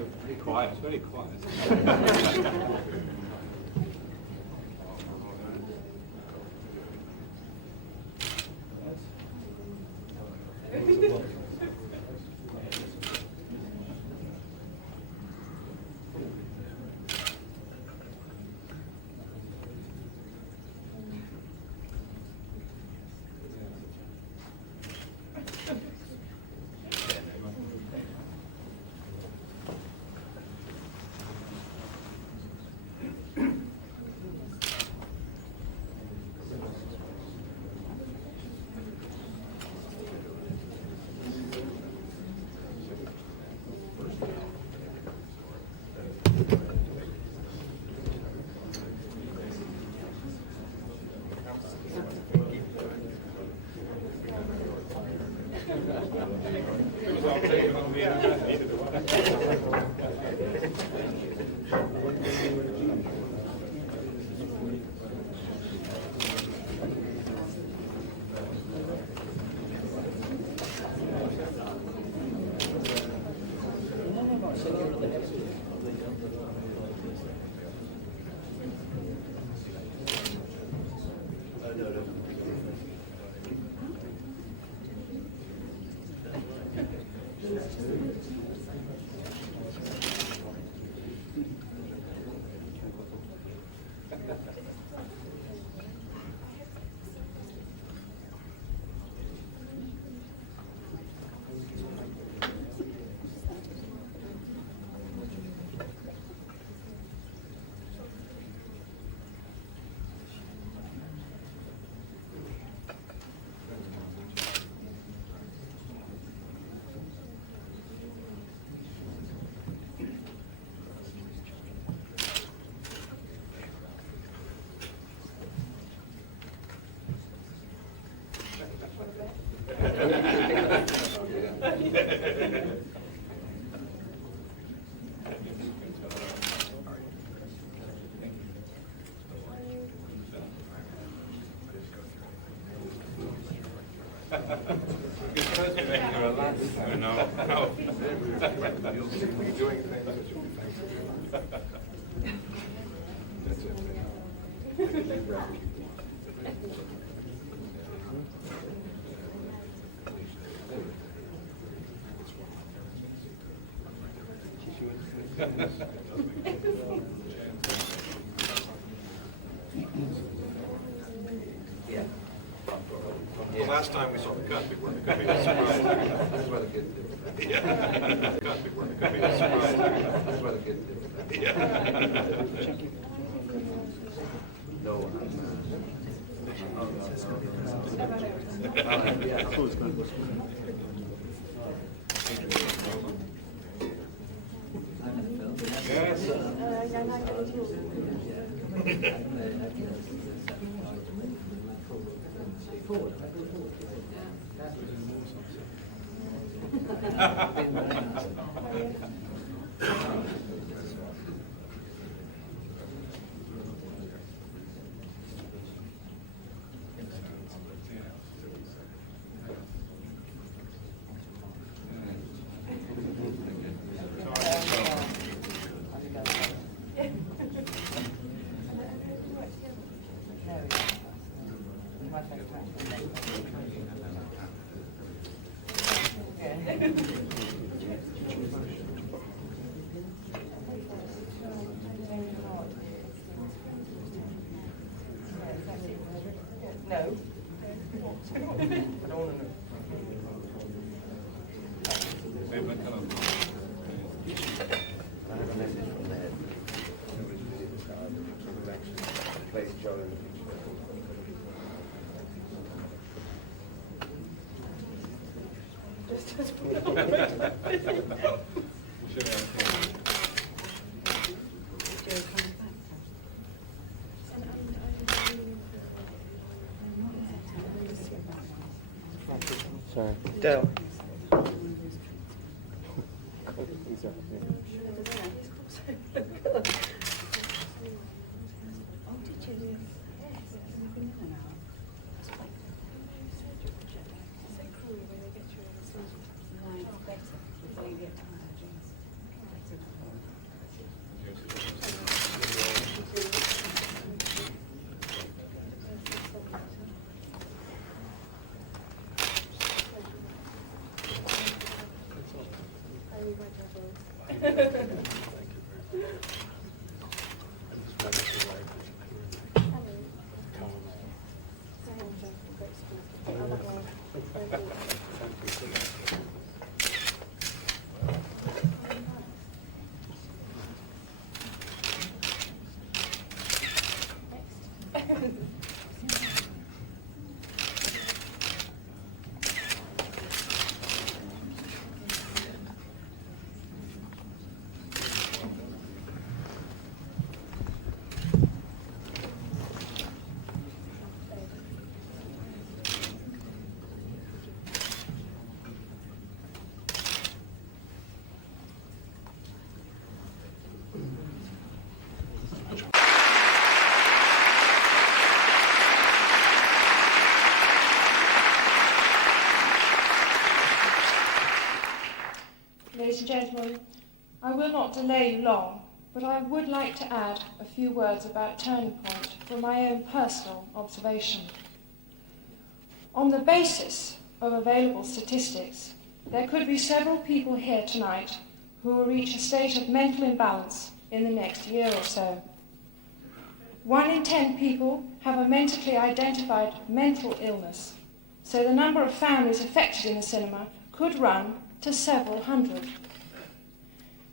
Very quiet, very quiet. You're supposed to make you relax. No. You'll be doing things that you'll be thankful for. That's it. Take a deep breath. Yeah. The last time we saw the cut, we weren't going to be a surprise. That's why the kids do it. Yeah. Cut, we weren't going to be a surprise. That's why the kids do it. Yeah. No. Yes. No. I don't want to know. They've been kind of. I have a message from the head. Place John in the future. Just as Should have. Sorry. Dale. read my troubles. Thank you very much. I'm just glad that your wife is here. Hello. Calm. I am from great school. I love it. Very good. Thank you. Ladies and gentlemen, I will not delay you long, but I would like to add a few words about Turning Point from my own personal observation. On the basis of available statistics, there could be several people here tonight who will reach a state of mental imbalance in the next year or so. 1 in 10 people have a mentally identified mental illness, so the number of families affected in the cinema could run to several hundred.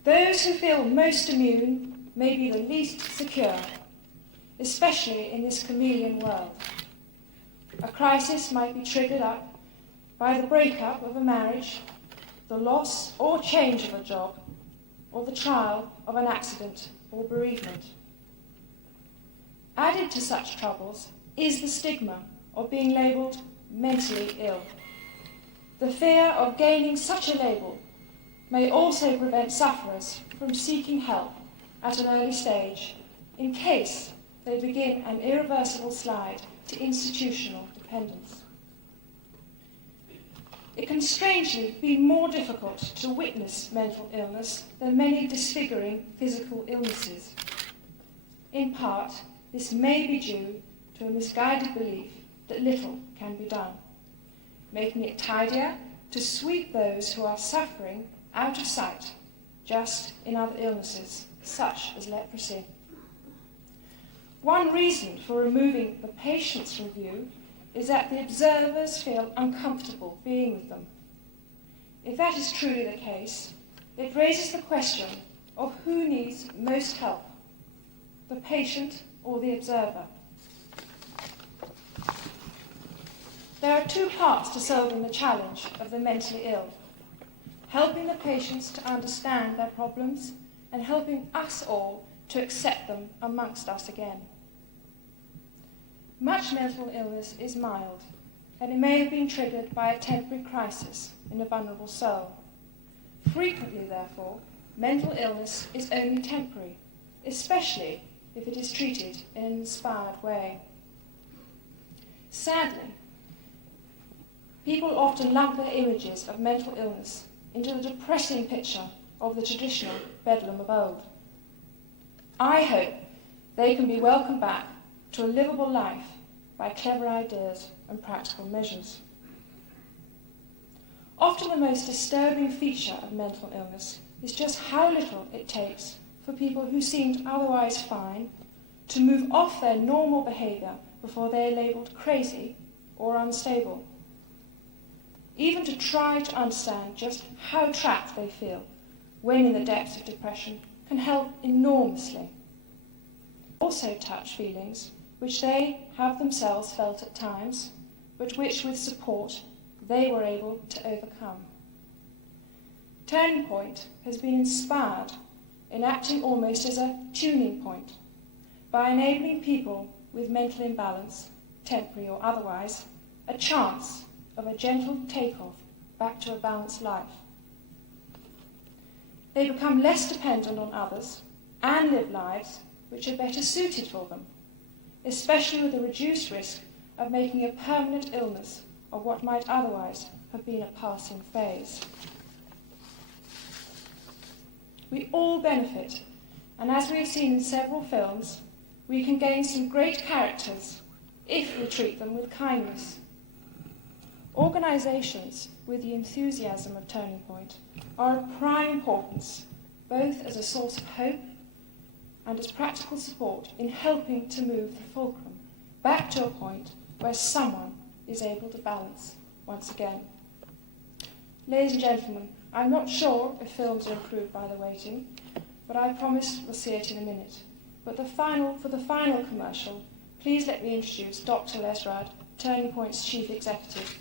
Those who feel most immune may be the least secure, especially in this chameleon world. A crisis might be triggered up by the breakup of a marriage, the loss or change of a job, or the trial of an accident or bereavement. Added to such troubles is the stigma of being labelled mentally ill. The fear of gaining such a label may also prevent sufferers from seeking help at an early stage in case they begin an irreversible slide to institutional dependence. It can strangely be more difficult to witness mental illness than many disfiguring physical illnesses. In part, this may be due to a misguided belief that little can be done, making it tidier to sweep those who are suffering out of sight, just in other illnesses, such as leprosy. One reason for removing the patients from view is that the observers feel uncomfortable being with them. If that is truly the case, it raises the question of who needs most help, the patient or the observer. There are 2 parts to solving the challenge of the mentally ill: helping the patients to understand their problems and helping us all to accept them amongst us again. Much mental illness is mild, and it may have been triggered by a temporary crisis in a vulnerable soul. Frequently, therefore, mental illness is only temporary, especially if it is treated in an inspired way. Sadly, people often lump their images of mental illness into the depressing picture of the traditional bedlam of old. I hope they can be welcomed back to a livable life by clever ideas and practical measures. Often the most disturbing feature of mental illness is just how little it takes for people who seemed otherwise fine to move off their normal behaviour before they are labelled crazy or unstable. Even to try to understand just how trapped they feel when in the depths of depression can help enormously. Also touch feelings which they have themselves felt at times, but which with support they were able to overcome. Turning Point has been inspired in acting almost as a tuning point by enabling people with mental imbalance, temporary or otherwise, a chance of a gentle takeoff back to a balanced life. They become less dependent on others and live lives which are better suited for them, especially with a reduced risk of making a permanent illness of what might otherwise have been a passing phase. We all benefit, and as we have seen in several films, we can gain some great characters if we treat them with kindness. Organisations with the enthusiasm of Turning Point are of prime importance, both as a source of hope and as practical support in helping to move the fulcrum back to a point where someone is able to balance once again. Ladies and gentlemen, I'm not sure if films are improved by the waiting, but I promise we'll see it in a minute. But for the final commercial, please let me introduce Dr. Les Rudd, Turning Point's Chief Executive.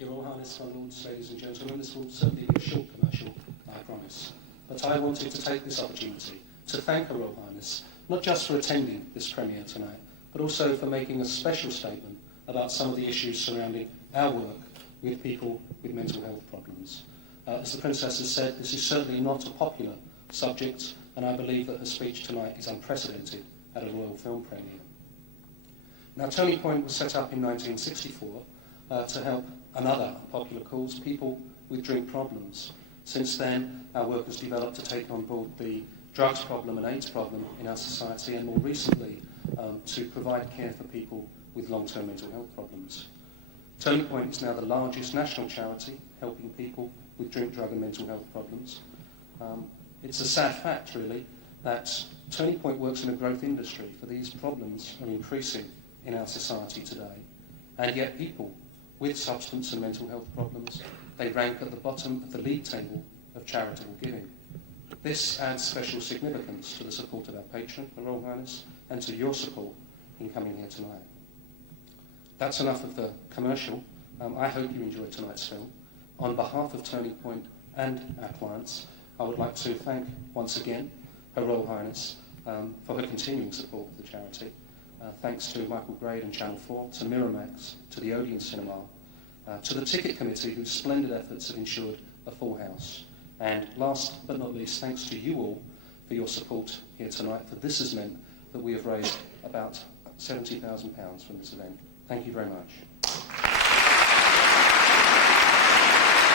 Your Royal Highness, my lords, ladies and gentlemen, this will certainly be a short commercial, I promise. But I wanted to take this opportunity to thank Her Royal Highness, not just for attending this premiere tonight, but also for making a special statement about some of the issues surrounding our work with people with mental health problems. As the Princess has said, this is certainly not a popular subject, and I believe that her speech tonight is unprecedented at a royal film premiere. Now, Turning Point was set up in 1964 to help another popular cause, people with drink problems. Since then, our work has developed to take on board the drugs problem and AIDS problem in our society, and more recently, to provide care for people with long-term mental health problems. Turning Point is now the largest national charity helping people with drink, drug and mental health problems. It's a sad fact, really, that Turning Point works in a growth industry, for these problems are increasing in our society today, and yet people with substance and mental health problems, they rank at the bottom of the league table of charitable giving. This adds special significance to the support of our patron, Her Royal Highness, and to your support in coming here tonight. That's enough of the commercial. I hope you enjoyed tonight's film. On behalf of Turning Point and our clients, I would like to thank once again Her Royal Highness for her continuing support of the charity. Thanks to Michael Grade and Channel 4, to Miramax, to the Odeon Cinema, to the Ticket Committee, whose splendid efforts have ensured a full house. And last but not least, thanks to you all for your support here tonight, for this has meant that we have raised about £70,000 from this event. Thank you very much.